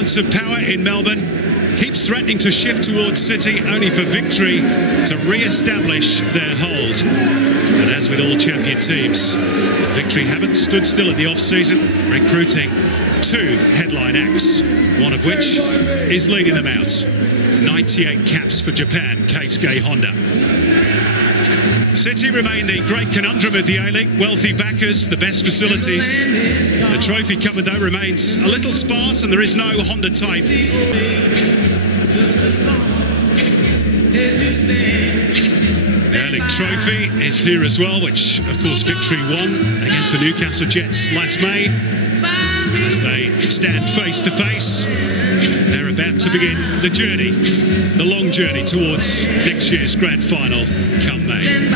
Balance of power in Melbourne keeps threatening to shift towards City, only for Victory to re-establish their hold. And as with all champion teams, Victory haven't stood still in the off-season, recruiting 2 headline acts, one of which is leading them out. 98 caps for Japan, Keisuke Honda. City remain the great conundrum of the A-League. Wealthy backers, the best facilities. The trophy cupboard, though, remains a little sparse, and there is no Honda type. The A-League trophy is here as well, which, of course, Victory won against the Newcastle Jets last May. As they stand face to face, they're about to begin the journey, the long journey towards next year's grand final come May. Stand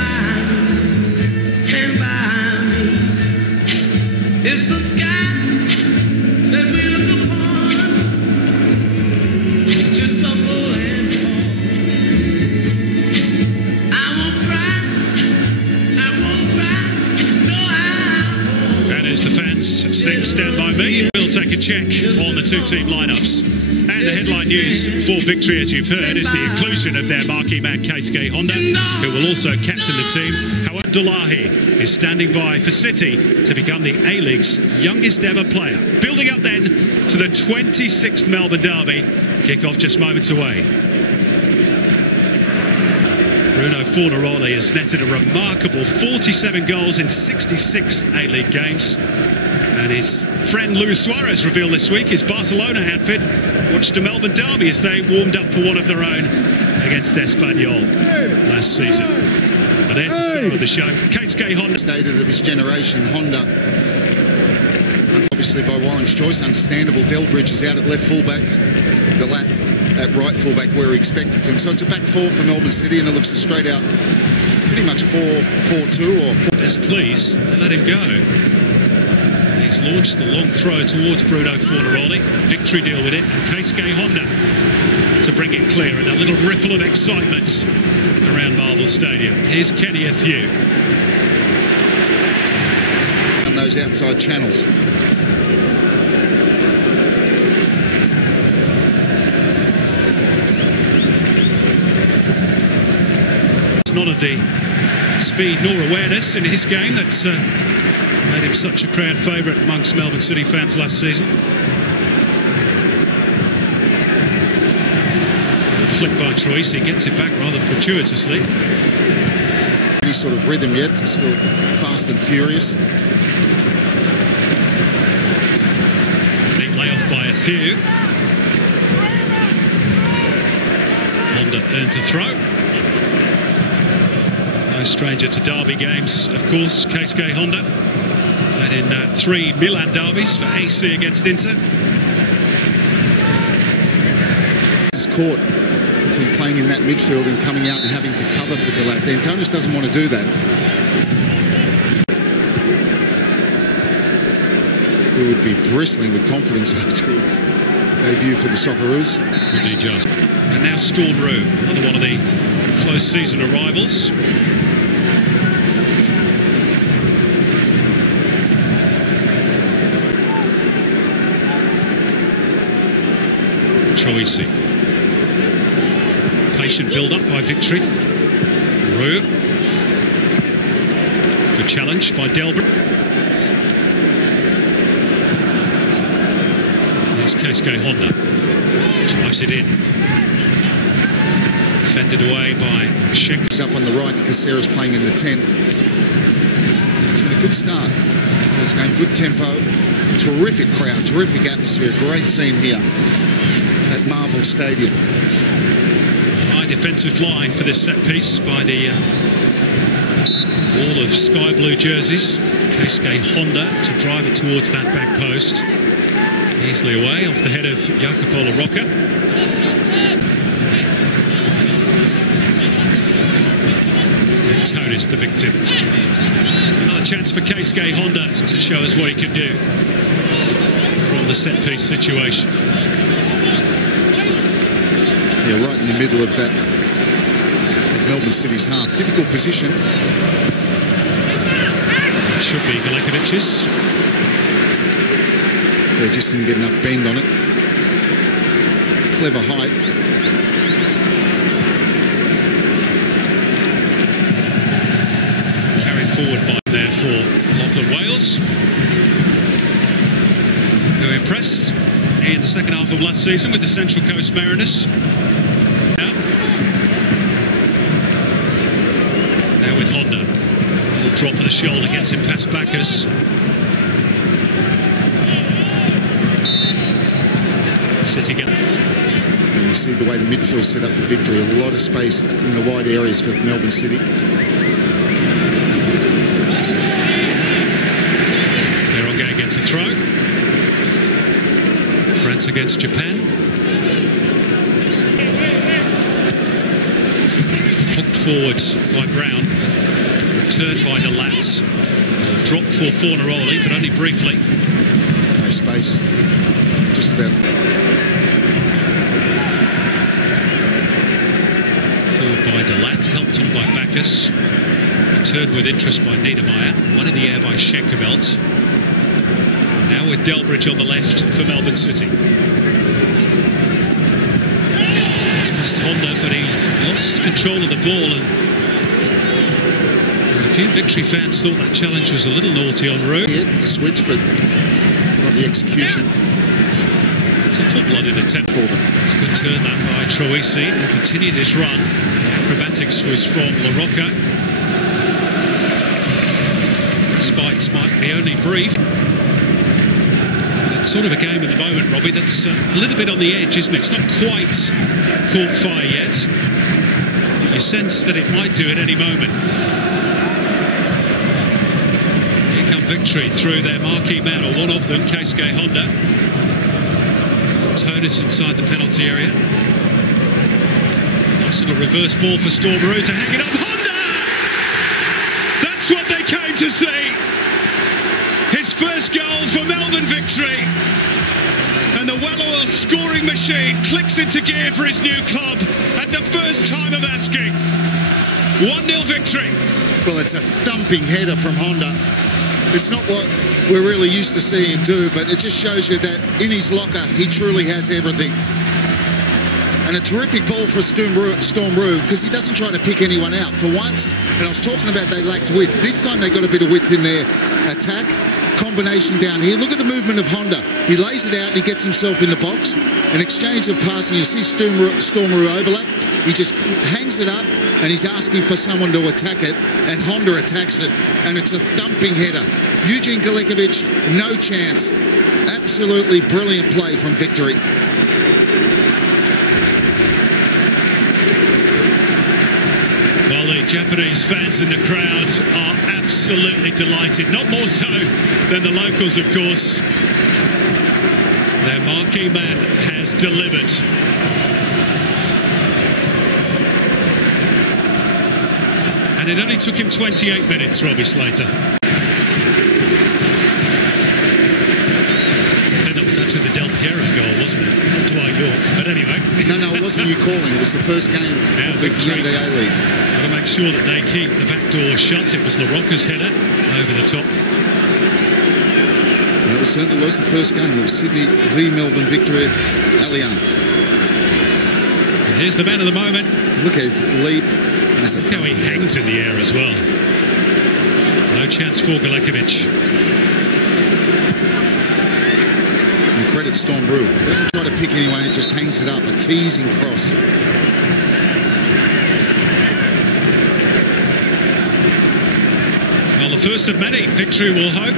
by me. It's the sky that we look upon should tumble and fall. I won't cry, no I won't. And as the fans sing Stand By Me, we'll take a check on the 2-team lineups. And the headline news for Victory, as you've heard, is the inclusion of their marquee man Keisuke Honda, who will also captain the team. However, Abdullahi is standing by for City to become the A-League's youngest ever player. Building up then to the 26th Melbourne Derby, kick-off just moments away. Bruno Fornaroli has netted a remarkable 47 goals in 66 A-League games. And his friend Luis Suarez revealed this week his Barcelona outfit watched a Melbourne derby as they warmed up for one of their own against Espanyol last season. But there's the star of the show, Keisuke Honda. Stated of his generation, Honda, obviously by Warren's choice, understandable. Delbridge is out at left fullback, Delat at right fullback where he expected him. So it's a back four for Melbourne City, and it looks a straight out, pretty much 4-4-2 or 4. Best pleased, they let him go. He's launched the long throw towards Bruno Fornaroli. Victory deal with it, and Keisuke Honda to bring it clear, and a little ripple of excitement around Marvel Stadium. Here's Kenny Athew. On those outside channels. It's none of the speed nor awareness in his game that's made him such a crowd favourite amongst Melbourne City fans last season. Flicked by Troisi, gets it back rather fortuitously. Any sort of rhythm yet, it's still fast and furious. Neat layoff by Athew. Honda earns a throw. No stranger to derby games, of course, Keisuke Honda. Played in 3 Milan derbies for AC against Inter. He's caught between playing in that midfield and coming out and having to cover for Delat. D'Antonis doesn't want to do that. He would be bristling with confidence after his debut for the Socceroos. Pretty just. And now Storm Roux, another one of the close season arrivals. Troisi. Patient build-up by Victory. Roux. Good challenge by Delbridge. Here's Keisuke Honda. Drives it in. Fended away by Schenk. He's up on the right, Caceres playing in the 10. It's been a good start. This game, good tempo, terrific crowd, terrific atmosphere, great scene here at Marvel Stadium. High defensive line for this set piece by the wall of sky blue jerseys. Keisuke Honda to drive it towards that back post. Easily away off the head of Jacopo La Rocca. D'Antonis the victim. Another chance for Keisuke Honda to show us what he can do from the set piece situation. Yeah, right in the middle of that Melbourne City's half. Difficult position. It should be Milekovic's. They just didn't get enough bend on it. clever height. Carried forward by there for Lachlan Wales, who impressed in the second half of last season with the Central Coast Mariners. Now with Honda, a little drop for the shoulder, gets him past Bacchus. City again. And you see the way the midfield set up for Victory, a lot of space in the wide areas for Melbourne City. Beronga gets a throw. France against Japan. Hooked forward by Brown. Returned by Delat. Drop for Fornaroli, but only briefly. No space. Just about. Forward by Delat, helped on by Bacchus. Returned with interest by Niedermeyer. One in the air by Schenkeveld. Now with Delbridge on the left for Melbourne City. It's past Honda, but he lost control of the ball, and a few Victory fans thought that challenge was a little naughty on Roux. Yeah, the switch, but not the execution. It's a full-blooded attempt for them. It's a good turn that by Troisi. Will continue this run. Acrobatics was from La Rocca. Spikes might be only brief. It's sort of a game at the moment, Robbie, that's a little bit on the edge, isn't it? It's not quite caught fire yet. You sense that it might do at any moment. Here come Victory through their marquee man, or one of them, Keisuke Honda. Tonus inside the penalty area. Nice little reverse ball for Storm Roux to hang it up. Honda! That's what they came to see. His first goal for Melbourne Victory. And the Wellawell scoring machine clicks into gear for his new club at the first time of asking. 1-0 Victory. Well, it's a thumping header from Honda. It's not what we're really used to seeing him do, but it just shows you that in his locker, he truly has everything. And a terrific ball for Storm Roux, because he doesn't try to pick anyone out. For once, and I was talking about they lacked width, this time they got a bit of width in their attack. Combination down here. Look at the movement of Honda. He lays it out and he gets himself in the box. An exchange of passing. You see Storm Roux overlap. He just hangs it up and he's asking for someone to attack it, and Honda attacks it, and it's a thumping header. Eugene Galekovic, no chance. Absolutely brilliant play from Victory. Well, the Japanese fans in the crowd are absolutely delighted. Not more so than the locals, of course. Their marquee man has delivered. And it only took him 28 minutes, Robbie Slater. That was actually the Del Piero goal, wasn't it? Not Dwight York, but anyway. No, it wasn't you calling. It was the first game of the Victory A League. Got to make sure that they keep the back door shut. It was La Rocca's header over the top. No, it certainly was the first game. It was Sydney v Melbourne Victory Alliance. And here's the man of the moment. Look at his leap. Look how he hangs in the air as well. No chance for Galekovic. And credit Storm Roux. Doesn't try to pick anyone, it just hangs it up. A teasing cross. Well, the first of many, Victory will hope.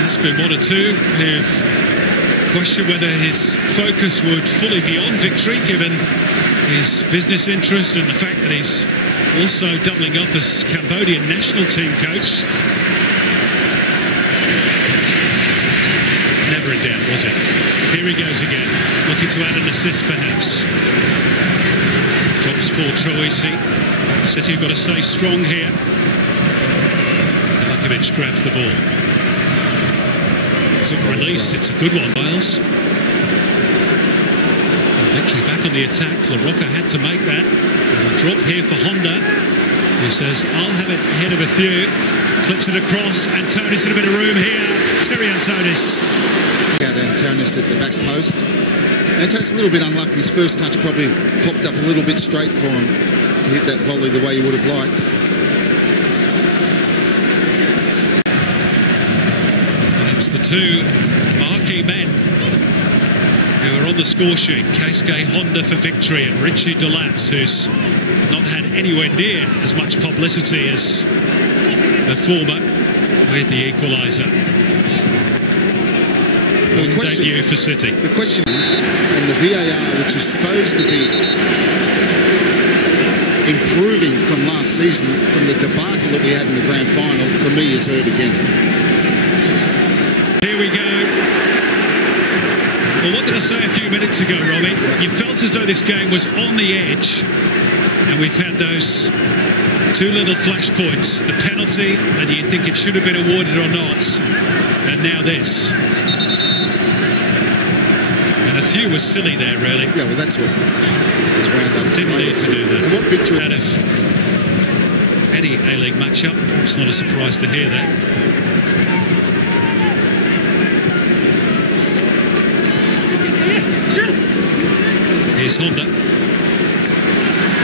There's been one or two who've questioned whether his focus would fully be on Victory, given his business interests and the fact that he's also doubling up as Cambodian national team coach. Never in doubt, was it? Here he goes again, looking to add an assist perhaps. Drops for Troisi. City have got to stay strong here. Galekovic grabs the ball. It's a release, it's a good one, Miles. Victory back on the attack. La Rocca had to make that. A drop here for Honda, who says, I'll have it ahead of a few. Flips it across, and Tony's in a bit of room here. Terry Antonis. Out Antonis at the back post. Antonis a little bit unlucky. His first touch probably popped up a little bit straight for him to hit that volley the way you would have liked. And it's the two marquee men who are on the score sheet. Keisuke Honda for victory and Richie Delat, who's not had anywhere near as much publicity as the former, with the equaliser. Well, the question, debut for City. The question, and the VAR, which is supposed to be improving from last season, from the debacle that we had in the grand final, for me is heard again. Here we go. Well, what did I say a few minutes ago, Robbie? You felt as though this game was on the edge, and we've had those two little flashpoints, the penalty, whether you think it should have been awarded or not, and now this. And a few were silly there, really. Yeah, well, that's what is wound up. Didn't need to do that. And what victory? Out of any A-League matchup, it's not a surprise to hear that. Here's Honda.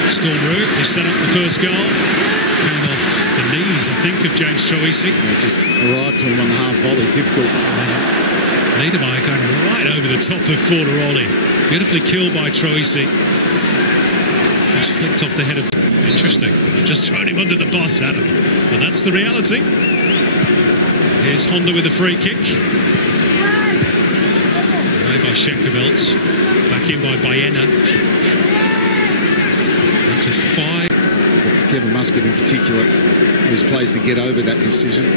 Stormroot, who set up the first goal. Came off the knees, I think, of James Troisi. Yeah, just arrived to him on the half volley. Difficult. Niedermeyer going right over the top of Fornaroli. Beautifully killed by Troisi. Just flicked off the head of... Interesting. Just thrown him under the bus, Adam. Well, that's the reality. Here's Honda with a free kick. Made by Schenkeveld. Back in by Baena. Into 5. Kevin Muscat in particular, who's plays to get over that decision.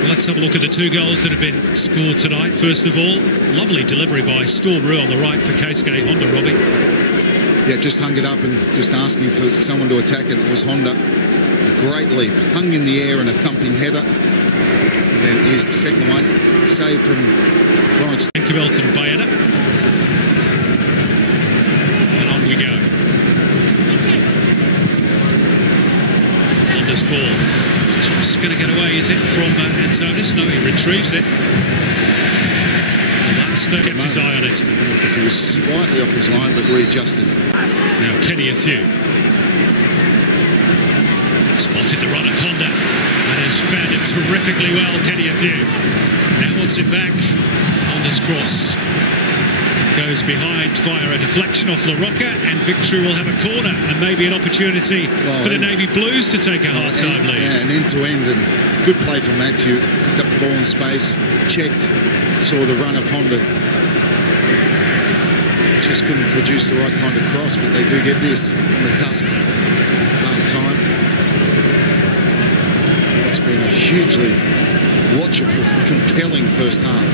Well, let's have a look at the two goals that have been scored tonight. First of all, lovely delivery by Storm Roux on the right for Keisuke Honda, Robbie. Yeah, just hung it up and just asking for someone to attack it. It was Honda. A great leap. Hung in the air and a thumping header. And then here's the second one. Saved from Lawrence. Schenkeveld and Baena. And on we go. Honda's ball. Just going to get away, is it, from Antonis? No, he retrieves it. And that's kept his eye on it. Because he was slightly off his line, but readjusted. Now Kenny Athieu. Spotted the run of Honda and has found it terrifically well, Kenny Athieu. Now wants it back. Honda's cross goes behind via a deflection off La Rocca, and Victory will have a corner and maybe an opportunity for the Navy Blues to take a half-time lead. Yeah, and end-to-end, and good play from Matthew. Picked up the ball in space, checked, saw the run of Honda. Just couldn't produce the right kind of cross, but they do get this on the cusp of half-time. It's been a hugely watchable, compelling first half.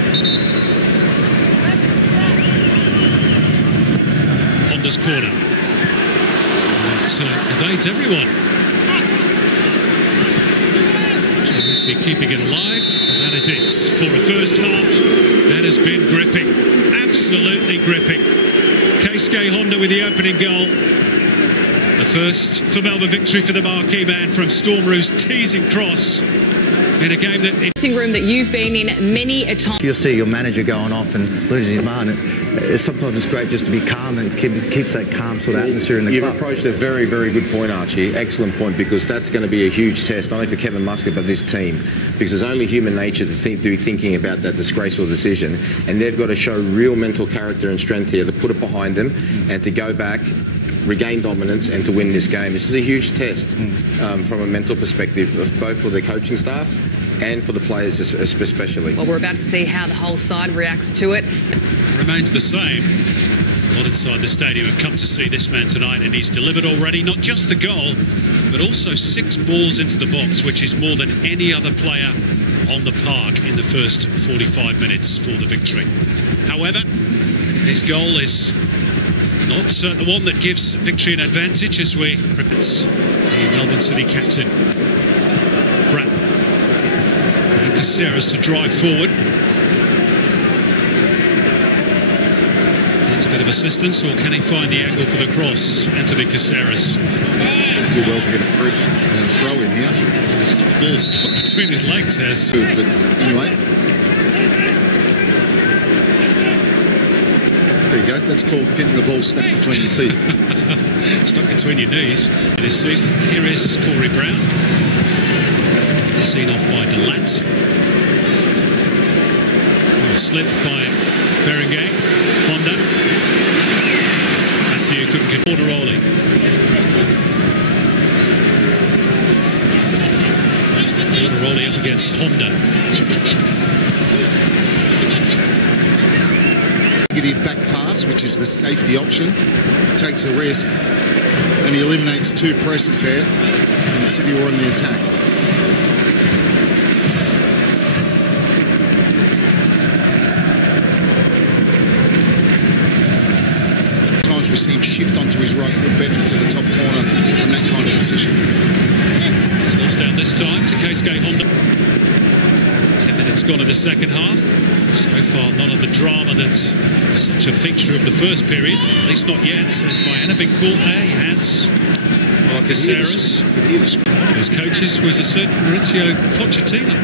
Honda's corner. It evades everyone. Obviously keeping it alive. That is it for a first half. That has been gripping. Absolutely gripping. Keisuke Honda with the opening goal. The first for Melbourne victory for the marquee man from Storm Roux's teasing cross in a game that... Dressing room that you've been in many a time. You'll see your manager going off and losing his mind. Sometimes it's great just to be calm, and it keeps that calm sort of atmosphere in the club. You've approached a very, very good point, Archie. Excellent point, because that's going to be a huge test, not only for Kevin Muscat, but this team. Because it's only human nature to be thinking about that disgraceful decision, and they've got to show real mental character and strength here to put it behind them and to go back, regain dominance, and to win this game. This is a huge test from a mental perspective, of both for the coaching staff and for the players especially. Well, we're about to see how the whole side reacts to it. Remains the same. A lot inside the stadium have come to see this man tonight, and he's delivered already not just the goal, but also 6 balls into the box, which is more than any other player on the park in the first 45 minutes for the victory. However, his goal is not the one that gives victory an advantage as we prepare the Melbourne City captain, Bratton. And Caceres to drive forward. Needs a bit of assistance, or can he find the angle for the cross? Anthony Caceres. Do well to get a free throw in here. He's got the ball stuck between his legs, has. But anyway, There you go. That's called getting the ball stuck between your feet. Stuck between your knees this season. Here is Corey Brown. Seen off by Delat. Slip by Berenguer. Honda. Matthew couldn't get border rolling. Border rolling up against Honda. Negative back pass, which is the safety option. Takes a risk and he eliminates two presses there. And City were on the attack. We see him shift onto his right foot, bend him to the top corner from that kind of position. He's lost down this time to Keisuke Honda. 10 minutes gone in the second half. So far, none of the drama that's such a feature of the first period, at least not yet. As Bayana been caught there, he has. Well, I could hear the scream. His coaches was a certain Maurizio Pochettino.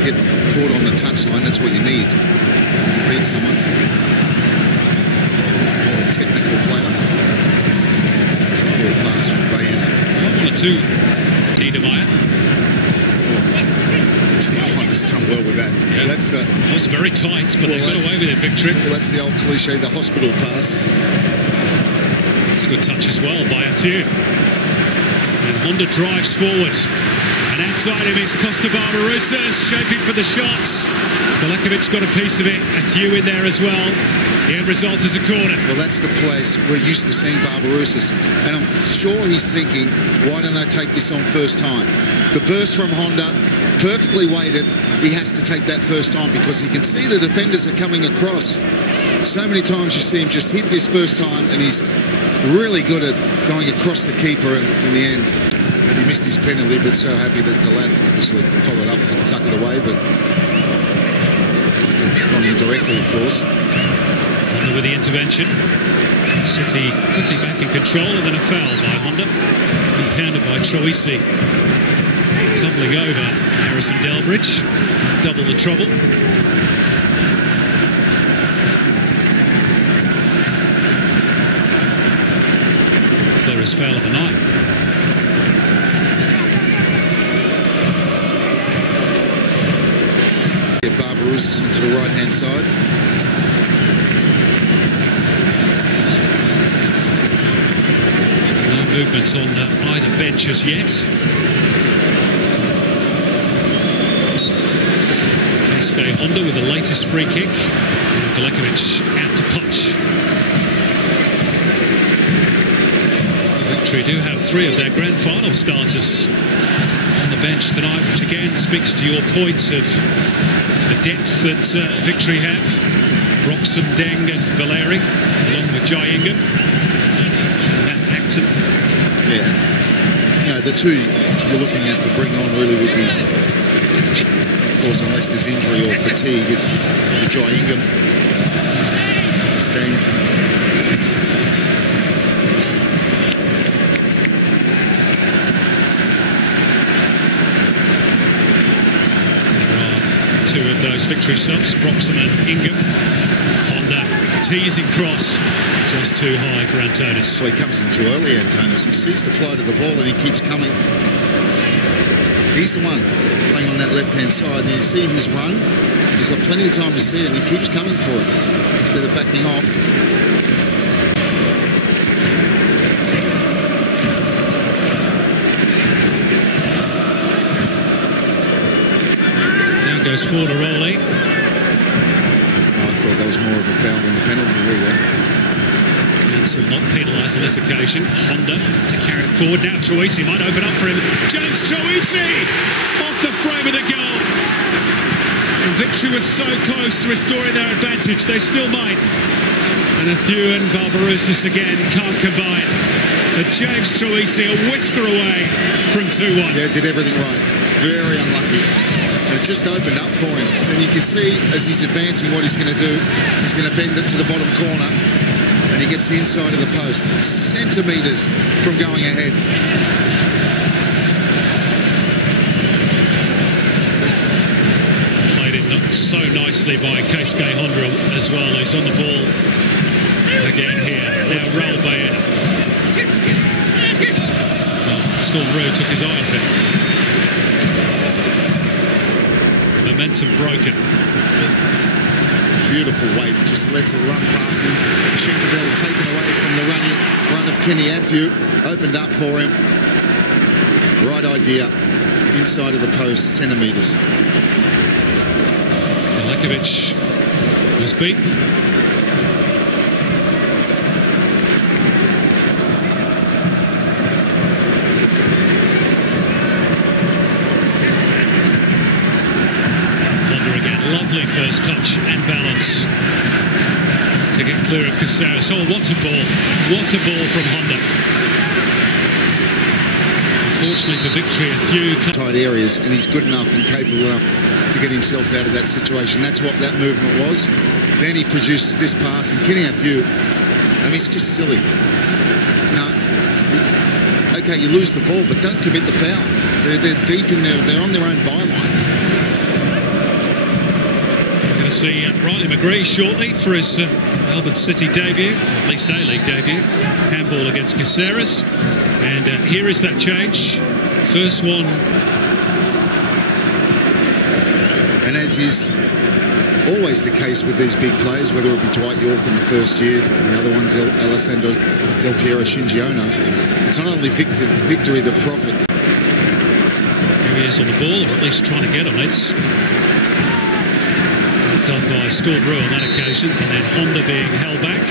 Get caught on the touchline, that's what you need. You beat someone. A technical player. It's a poor pass from Bayana. 1-2, Niedermeyer. To be honest, done well with that. Yeah. That was very tight, but they got away with it, Victory. Well, that's the old cliche, the hospital pass. It's a good touch as well by Athieu. And Honda drives forward. And outside him is Costa Barbarouses, shaping for the shots. Galekovic got a piece of it. Athieu in there as well. The end result is a corner. Well, that's the place we're used to seeing Barbarouses. And I'm sure he's thinking, why don't they take this on first time? The burst from Honda, perfectly weighted. He has to take that first time because he can see the defenders are coming across. So many times you see him just hit this first time and he's really good at going across the keeper in the end. And he missed his penalty, but so happy that Delat obviously followed up to tuck it away, but it's gone in directly, of course. Honda with the intervention. City quickly back in control, and then a foul by Honda, compounded by Troisi. Tumbling over Harrison Delbridge, double the trouble. Clearest foul of the night. Barbarouses into the right-hand side. No movement on either bench as yet. Keisuke Honda with the latest free kick. And Galekovic out to punch. Victory do have three of their grand final starters on the bench tonight, which again speaks to your point of the depth that Victory have. Broxham, Deng and Valeri, along with Jai Ingham and Matt Acton. Yeah. You know, the two you're looking at to bring on really would be, of course, unless there's injury or fatigue, is Jai Ingham. It's Deng. Two of those Victory subs, Broxham and Ingham. Honda teasing cross, just too high for Antonis. Well, he comes in too early, Antonis. He sees the flight of the ball and he keeps coming. He's the one playing on that left-hand side, and you see his run. He's got plenty of time to see it, and he keeps coming for it instead of backing off. Goes forward to Rowley. I thought that was more of a foul than the penalty. There you go. Mansell not penalised on this occasion. Honda to carry it forward. Now Troisi might open up for him. James Troisi off the frame of the goal. And Victory was so close to restoring their advantage. They still might. And Athieu and Barbarouses again can't combine. But James Troisi a whisker away from 2-1. Yeah, did everything right. Very unlucky. And it just opened up for him. And you can see as he's advancing what he's going to do. He's going to bend it to the bottom corner. And he gets the inside of the post. Centimetres from going ahead. nicely by Keisuke Honda as well. He's on the ball again here. Now Raul Bayena. Well, Storm Rowe took his eye off it. Momentum broken. Beautiful weight, just lets it run past him. Schenkerveld taken away from the run of Kenny Athieu. Opened up for him. Right idea. Inside of the post, centimetres. Galekovic was beaten. Honda again, lovely first touch and balance to get clear of Caceres. Oh, what a ball. What a ball from Honda. Unfortunately for victory, Athieu tight areas, and he's good enough and capable enough to get himself out of that situation. That's what that movement was. Then he produces this pass, and Kenny Athieu, I mean, it's just silly. Now, okay, you lose the ball, but don't commit the foul. They're deep in there. They're on their own byline. We're going to see Riley McGree shortly for his Melbourne City debut, at least A-League debut. Handball against Caceres. And here is that change. First one. And as is always the case with these big players, whether it be Dwight York in the first year, the other one's Alessandro Del Piero Shinji-Ono, it's not only victory the profit. Here he is on the ball, or at least trying to get on it. Done by Storm Rowe on that occasion, and then Honda being held back.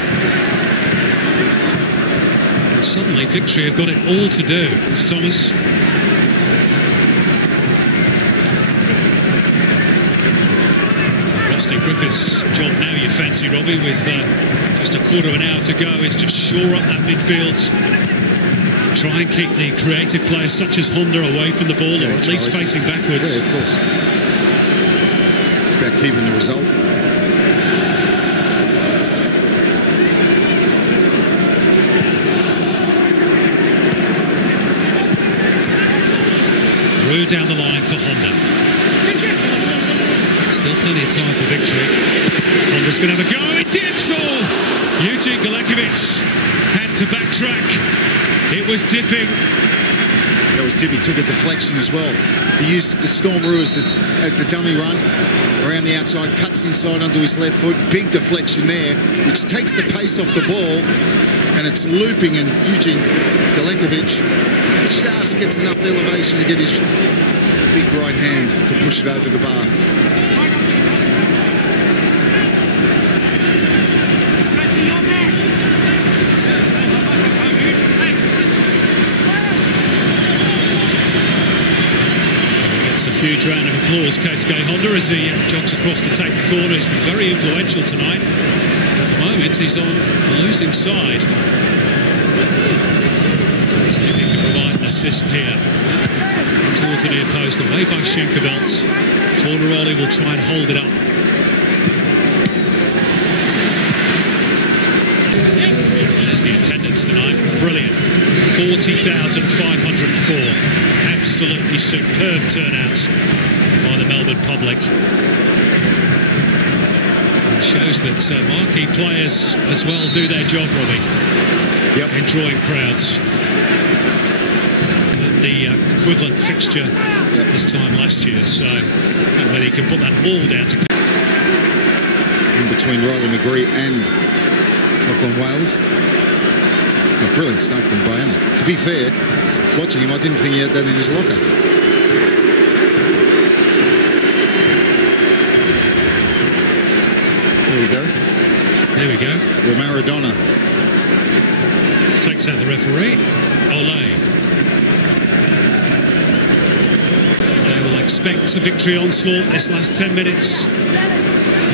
And suddenly victory have got it all to do. It's Thomas. Rusty Griffiths' job now, you fancy, Robbie, with just a quarter of an hour to go, is to shore up that midfield. Try and keep the creative players such as Honda away from the ball, or at least facing backwards. Yeah, of course. It's about keeping the result. Rowe down the line for Honda. Still plenty of time for victory. Honda's going to have a go. It dips! Oh! Eugene Galekovic had to backtrack. It was dipping. That was dipping. Took a deflection as well. He used the Storm Rowe as the dummy run around the outside, cuts inside onto his left foot. Big deflection there, which takes the pace off the ball, and it's looping, and Eugene Galekovic just gets enough elevation to get his big right hand to push it over the bar. It's a huge round of applause, Keisuke Honda, as he jogs across to take the corner. He's been very influential tonight. At the moment, he's on the losing side. See if he can provide an assist here towards the near post, away by Schenkerveld. Fornaroli will try and hold it up. There's the attendance tonight, brilliant. 40,504. Absolutely superb turnout by the Melbourne public. It shows that marquee players as well do their job, Robbie. Yep. In drawing crowds. The equivalent fixture this time last year, so whether he can put that all down to in between Riley McGree and Lachlan Wales. Oh, brilliant stuff from Bayena. To be fair, watching him, I didn't think he had that in his locker. There we go. There we go. The Maradona takes out the referee. Ole. They will expect a victory onslaught this last 10 minutes.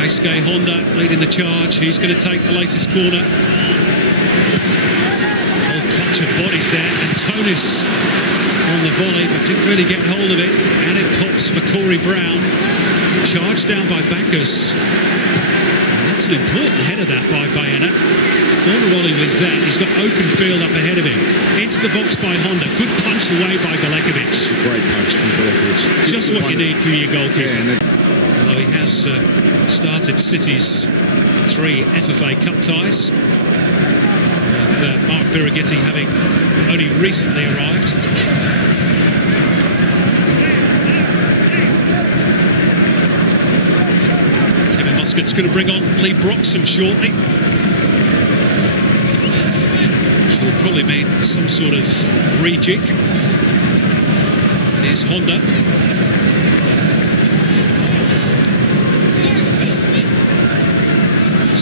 Keisuke Honda leading the charge. He's going to take the latest corner. Whole clutch of bodies there. Antonis on the volley, but didn't really get hold of it. And it pops for Corey Brown. Charged down by Bacchus. And that's an important header that by Bayena. Fornaroli wins that. He's got open field up ahead of him. Into the box by Honda. Good punch away by Galekovic. It's a great punch from Galekovic. Just what you need for your goalkeeper. Yeah, and although he has started City's 3 FFA Cup ties, with Mark Birighitti having only recently arrived. Kevin Muscat's going to bring on Lee Broxham shortly, which will probably mean some sort of rejig. Here's Honda.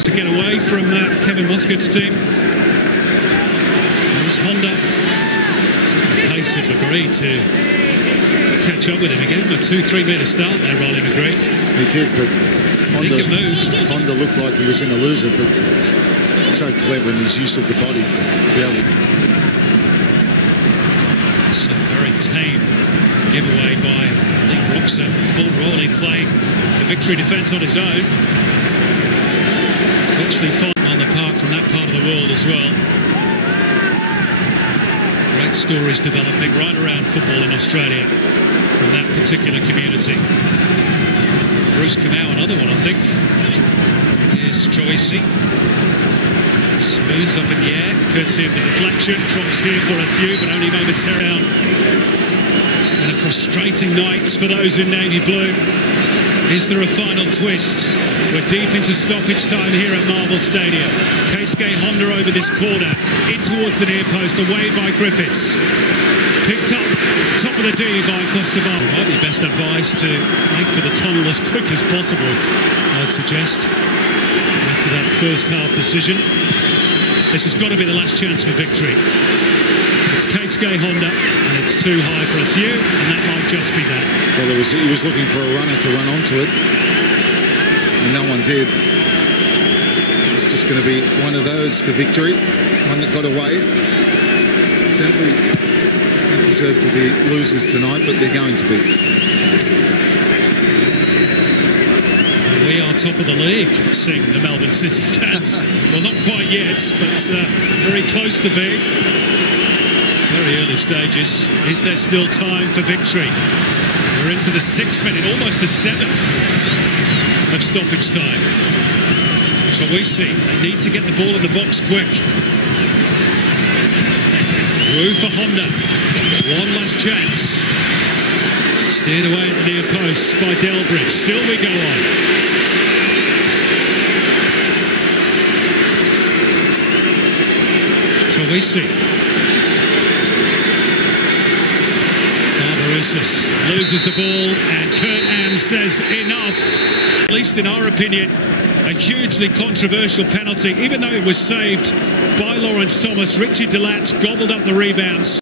To get away from Kevin Muscat's team. There's Honda. Pace of McGree to catch up with him. He gave him a 2-3 metre start there, Riley McGree. He did, but Honda looked like he was going to lose it, but so clever in his use of the body to be able to. It's a very tame giveaway by Lee Broxham. Full Rawley playing the victory defence on his own. Virtually fine on the park from that part of the world as well. Great stories developing right around football in Australia from that particular community. Bruce Kamau, another one, I think. Here's Troisi. Spoons up in the air, courtesy of the deflection. Drops here for a few, but only momentarily. And a frustrating night for those in navy blue. Is there a final twist? We're deep into stoppage time here at Marvel Stadium. Keisuke Honda over this corner, in towards the near post, away by Griffiths. Picked up, top of the D by Costabile. Might be best advised to make for the tunnel as quick as possible, I'd suggest, after that first half decision. This has got to be the last chance for victory. It's Keisuke Honda, and it's too high for a few, and that might just be that. Well, he was looking for a runner to run onto it, and no one did. It's just going to be one of those for victory, one that got away. Certainly don't deserve to be losers tonight, but they're going to be. We are top of the league, sing the Melbourne City fans. Well, not quite yet, but very close to being. Very early stages. Is there still time for victory? We're into the 6th minute, almost the 7th of stoppage time. So we see they need to get the ball in the box quick. Wu for Honda. One last chance. Steered away at the near post by Delbridge. Still we go on. So we see. Loses the ball, and Kurt Am says enough. At least in our opinion, a hugely controversial penalty, even though it was saved by Lawrence Thomas. Richie Delat gobbled up the rebounds.